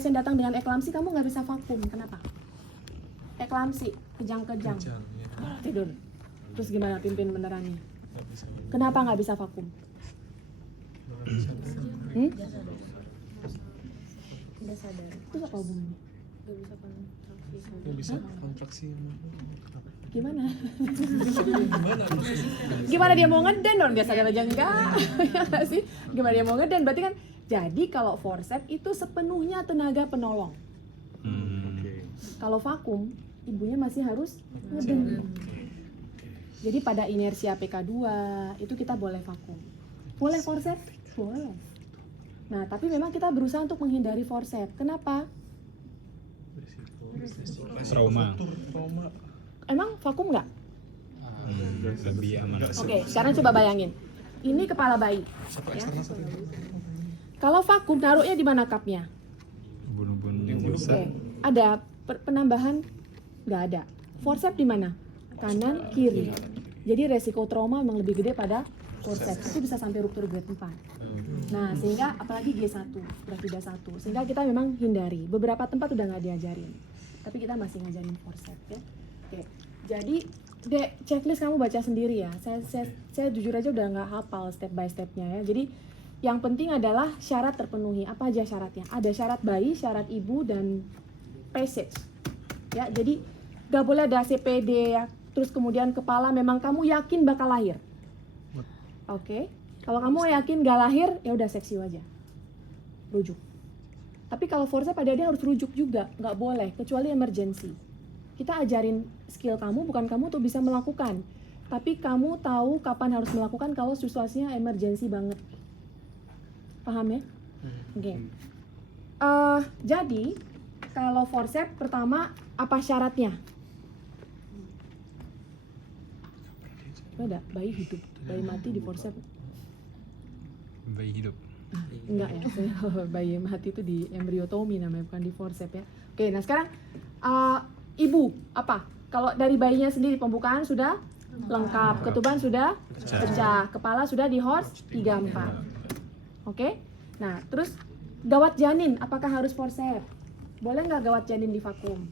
Pasien datang dengan eklamsi, kamu nggak bisa vakum. Kenapa? Eklamsi, kejang-kejang. Tidur. Terus gimana pimpin menerangi? Kenapa nggak bisa vakum? Udah sadar. Itu apa hubungannya? Gak bisa kontraksi. Nggak bisa kontraksi. Gimana? Gimana dia mau ngeden dong? Dia sadar aja enggak? Ya nggak sih? Gimana dia mau ngeden? Berarti kan, jadi kalau forceps itu sepenuhnya tenaga penolong. Kalau vakum, ibunya masih harus ngeden. Jadi pada inersia PK2 itu kita boleh vakum. Boleh forceps? Boleh. Nah, tapi memang kita berusaha untuk menghindari forceps. Kenapa? Trauma. Emang vakum nggak? Lebih aman. Oke, sekarang coba bayangin. Ini kepala bayi. Ya. Kalau vakum, naruhnya di mana cupnya? Bunuh-bunuh Oke, ada penambahan? Nggak ada. Forceps di mana? Kanan, kiri. Jadi resiko trauma memang lebih gede pada forceps. Itu bisa sampai ruptur grade 4. Nah, sehingga apalagi G1, berat 1. Sehingga kita memang hindari. Beberapa tempat udah nggak diajarin. Tapi kita masih ngajarin forceps ya. Oke. Jadi checklist kamu baca sendiri ya. Saya jujur aja udah nggak hafal step by stepnya ya. Jadi yang penting adalah syarat terpenuhi. Apa aja syaratnya? Ada syarat bayi, syarat ibu, dan passage. Ya, jadi nggak boleh ada CPD ya. Terus kemudian kepala memang kamu yakin bakal lahir. Oke. Kalau kamu yakin nggak lahir, ya udah seksiu aja. Rujuk. Tapi kalau forceps pada dia harus rujuk juga, nggak boleh kecuali emergency. Kita ajarin skill kamu, bukan kamu tuh bisa melakukan, tapi kamu tahu kapan harus melakukan kalau situasinya emergency banget. Paham ya? Oke. Jadi kalau forceps pertama apa syaratnya? Ada bayi hidup, bayi mati di forceps. Bayi hidup. Enggak ya, bayi mati itu di embryotomi namanya, bukan di forceps ya. Oke, nah sekarang ibu apa? Kalau dari bayinya sendiri pembukaan sudah lengkap, ketuban sudah pecah, kepala sudah di horse 3-4. Oke? Nah, terus gawat janin, apakah harus forceps? Boleh nggak gawat janin di vakum?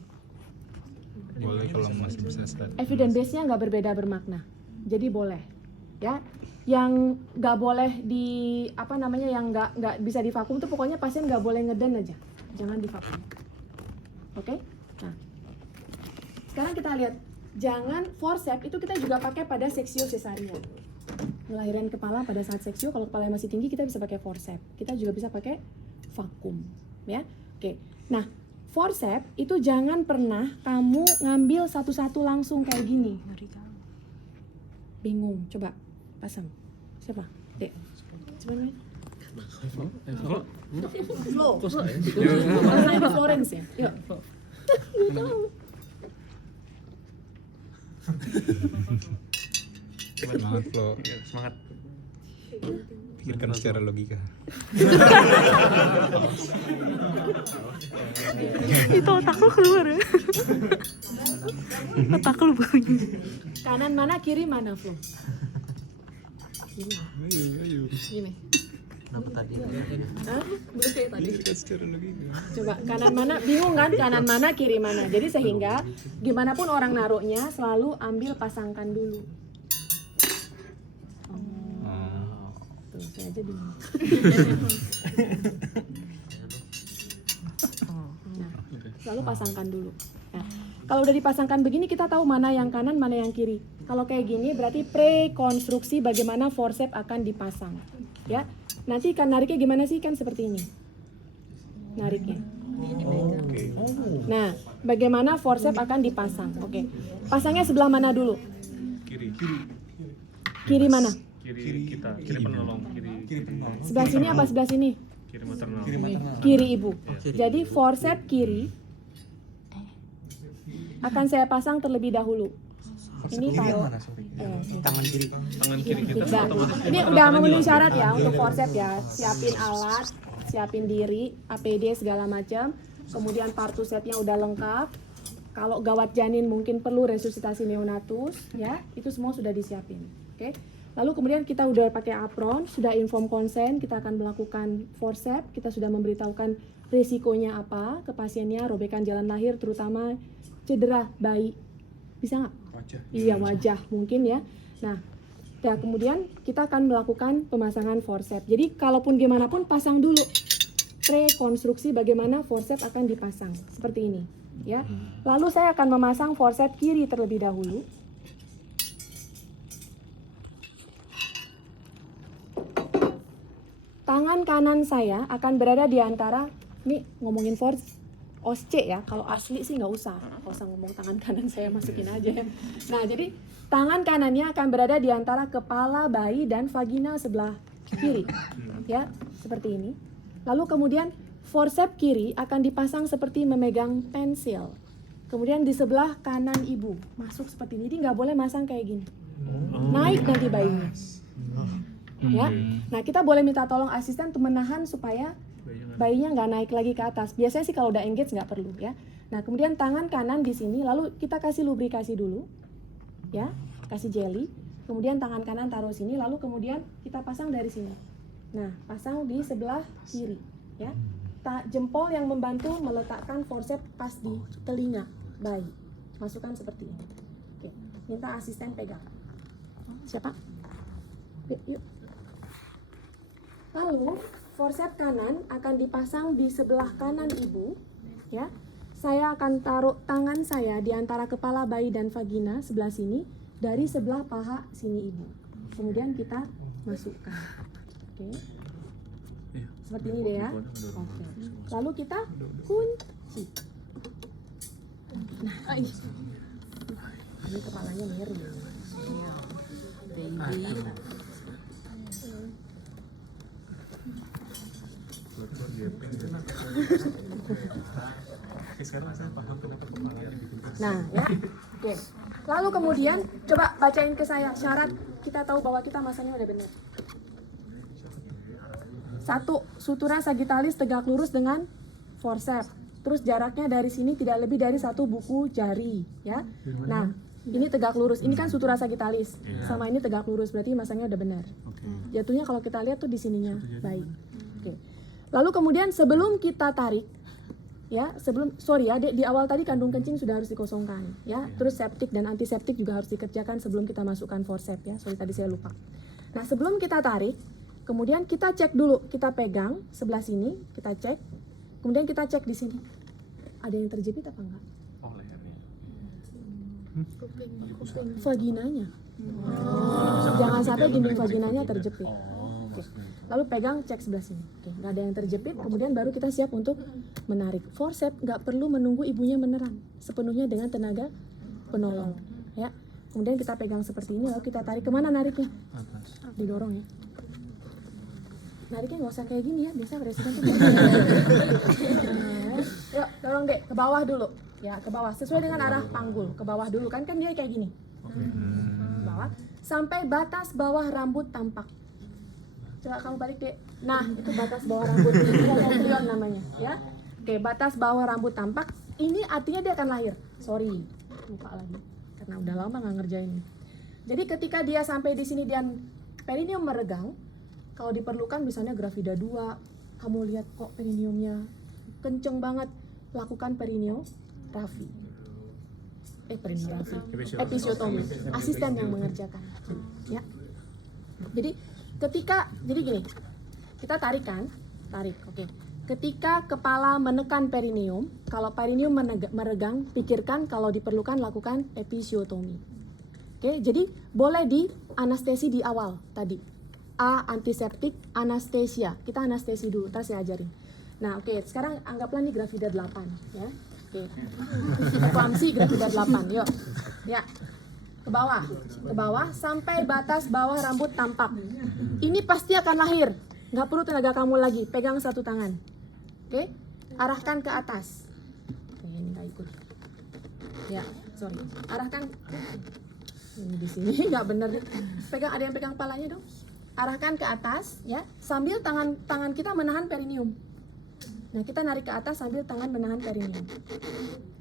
Boleh kalau masih bisa start. Evidence base-nya nggak berbeda bermakna, jadi boleh. Ya, yang nggak boleh di yang nggak bisa di vakum tuh pokoknya pasien nggak boleh ngeden aja, jangan di vakum. Oke? Nah, sekarang kita lihat, jangan forceps itu kita juga pakai pada seksio cesarean. Ngelahirin kepala pada saat seksio, kalau kepala masih tinggi kita bisa pakai forceps. Kita juga bisa pakai vakum, ya. Oke. Nah, forceps itu jangan pernah kamu ngambil satu-satu langsung kayak gini. Bingung, coba pasang. Siapa? Dek. Coba nih. Flo. Saya di Florence ya. Yuk. Semangat Flo. Semangat. Pikirkan secara logika. Itu otak lu keluar ya. Otak lu bunyi. Kanan mana, kiri mana, Flo? Ayo. Gini. Kenapa tadi? Hah? Belum kayak tadi. Pikirkan secara logika. Coba kanan mana, bingung kan? Kanan mana, kiri mana. Jadi sehingga gimana pun orang naruhnya selalu ambil pasangkan dulu. Tuh, saya aja bingung. Nah, selalu pasangkan dulu. Nah, kalau udah dipasangkan begini kita tahu mana yang kanan, mana yang kiri. Kalau kayak gini berarti prekonstruksi bagaimana forceps akan dipasang. Ya, nanti kan nariknya gimana sih, kan seperti ini. Nariknya. Nah, bagaimana forceps akan dipasang? Oke, pasangnya sebelah mana dulu? Kiri mana? Kiri kita, kiri penolong, kiri penolong. Sebelah sini apa sebelah sini? Kiri maternal. Kiri ibu. Jadi forceps kiri akan saya pasang terlebih dahulu. Ini kalau Tangan kiri kita Nah, ini udah memenuhi syarat ya untuk forceps ya. Siapin alat, siapin diri, APD segala macam. Kemudian partusetnya udah lengkap. Kalau gawat janin mungkin perlu resusitasi neonatus, ya itu semua sudah disiapin. Oke. Lalu kemudian kita udah pakai apron, sudah inform consent, kita akan melakukan forceps, kita sudah memberitahukan resikonya apa ke pasiennya, robekan jalan lahir terutama cedera bayi. Bisa nggak? Wajah. Iya, wajah mungkin ya. Nah, kemudian kita akan melakukan pemasangan forceps. Jadi kalaupun gimana pun pasang dulu rekonstruksi bagaimana forceps akan dipasang seperti ini ya. Lalu saya akan memasang forceps kiri terlebih dahulu. Tangan kanan saya akan berada di antara, ini ngomongin OSCE ya, kalau asli sih nggak usah ngomong tangan kanan saya, masukin aja ya. Nah, jadi tangan kanannya akan berada di antara kepala bayi dan vagina sebelah kiri, ya, seperti ini. Lalu kemudian forceps kiri akan dipasang seperti memegang pensil. Kemudian di sebelah kanan ibu, masuk seperti ini, jadi nggak boleh masang kayak gini. Naik nanti bayinya. Ya, nah kita boleh minta tolong asisten untuk menahan supaya bayinya nggak naik lagi ke atas. Biasanya sih kalau udah engage nggak perlu ya. Nah kemudian tangan kanan di sini, lalu kita kasih lubrikasi dulu, ya, kasih jelly. Kemudian tangan kanan taruh sini, lalu kemudian kita pasang dari sini. Nah pasang di sebelah kiri, ya. Jempol yang membantu meletakkan forceps pas di telinga bayi. Masukkan seperti ini. Oke, minta asisten pegang. Siapa? Yuk. Lalu forceps kanan akan dipasang di sebelah kanan ibu, ya. Saya akan taruh tangan saya di antara kepala bayi dan vagina sebelah sini, dari sebelah paha sini ibu. Kemudian kita masukkan. Oke. Seperti ini deh ya. Oke. Lalu kita kunci. Nah, ini kepalanya miring. Nah, ya. Oke. Lalu kemudian coba bacain ke saya syarat kita tahu bahwa kita masanya udah benar. 1. Sutura sagittalis tegak lurus dengan forceps. Terus jaraknya dari sini tidak lebih dari 1 buku jari, ya. Nah, ini tegak lurus. Ini kan sutura sagittalis. Sama ini tegak lurus, berarti masanya udah benar. Jatuhnya kalau kita lihat tuh di sininya baik. Oke. Lalu kemudian sebelum kita tarik, ya, di awal tadi kandung kencing sudah harus dikosongkan, ya. Terus septik dan antiseptik juga harus dikerjakan sebelum kita masukkan forceps, ya. Sorry tadi saya lupa. Nah, sebelum kita tarik, kemudian kita cek dulu, kita pegang sebelah sini, kita cek. Kemudian kita cek di sini. Ada yang terjepit apa enggak? Oh, lehernya. Vaginanya. Jangan sampai dinding vaginanya terjepit. Oke. Lalu pegang, cek sebelah sini. Oke, nggak ada yang terjepit. Kemudian baru kita siap untuk menarik. Forceps nggak perlu menunggu ibunya meneran, sepenuhnya dengan tenaga penolong. Ya. Kemudian kita pegang seperti ini, lalu kita tarik. Kemana nariknya? Didorong ya. Nariknya nggak usah kayak gini ya, biasa resisten tuh. Yuk, dorong dek, ke bawah dulu. Ya, ke bawah. Sesuai dengan arah panggul. Ke bawah dulu, kan dia kayak gini. Ke bawah. Sampai batas bawah rambut tampak. Coba kamu balik dek. Nah, itu batas bawah rambut. Ini ganglion namanya, ya. Oke, batas bawah rambut tampak. Ini artinya dia akan lahir. Sorry, lupa lagi. Karena udah lama nggak ngerjain. Jadi ketika dia sampai di sini dan perineum meregang, kalau diperlukan misalnya gravida 2, kamu lihat kok perineumnya kenceng banget, lakukan perinioperafi. Episiotomi. Asisten yang mengerjakan. Ya. Jadi gini, kita tarik, oke. Ketika kepala menekan perineum, kalau perineum meregang, pikirkan kalau diperlukan lakukan episiotomi. Oke, jadi boleh di anestesi di awal tadi. Antiseptik, anestesia. Kita anestesi dulu, ntar saya ajarin. Nah, oke, sekarang anggaplah nih gravida 8, ya. Oke. Eklamsi gravida 8, yuk. Ya. Ke bawah sampai batas bawah rambut tampak. Ini pasti akan lahir. Nggak perlu tenaga kamu lagi. Pegang satu tangan. Oke? Arahkan ke atas. Oke, ini nggak ikut. Ya, sorry. Arahkan. Ini di sini nggak bener. Pegang, ada yang pegang palanya dong. Arahkan ke atas, ya. Sambil tangan kita menahan perineum. Nah, kita narik ke atas sambil tangan menahan perineum.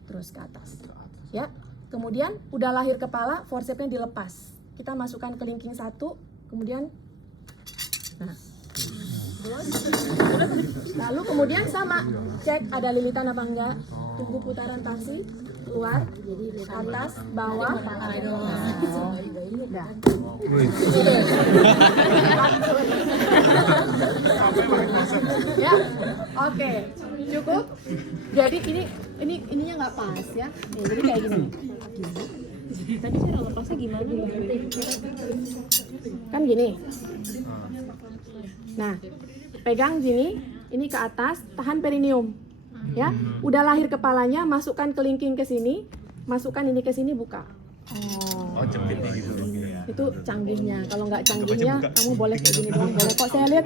Terus ke atas. Ya. Kemudian udah lahir kepala, forcepsnya dilepas. Kita masukkan kelingking 1, kemudian nah. Lalu kemudian sama, cek ada lilitan apa enggak. Tunggu putaran pasi, keluar, atas, bawah. Udah. Ya, oke, cukup. Jadi ininya nggak pas ya. Nih, jadi kayak gini. Tadi cara lepasnya gimana? Kan gini. Nah, pegang gini, ini ke atas, tahan perineum. Ya, udah lahir kepalanya, masukkan kelingking ke sini, masukkan ini ke sini, buka. Oh, jepitnya gitu. Itu canggihnya. Kalau nggak canggihnya, kamu boleh kayak gini doang. Boleh kok, saya lihat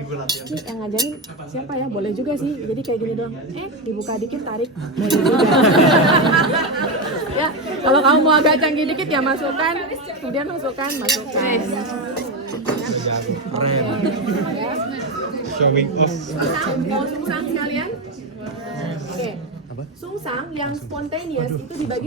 ini yang ngajarin siapa ya? Boleh juga sih. Jadi kayak gini doang. Dibuka dikit, tarik. Boleh juga. Ya, kalau kamu mau agak canggih dikit ya masukkan, kemudian masukkan. Keren. Ya. Showing off. Mau sungsang sekalian? Oke. Sungsang yang spontaneous itu dibagi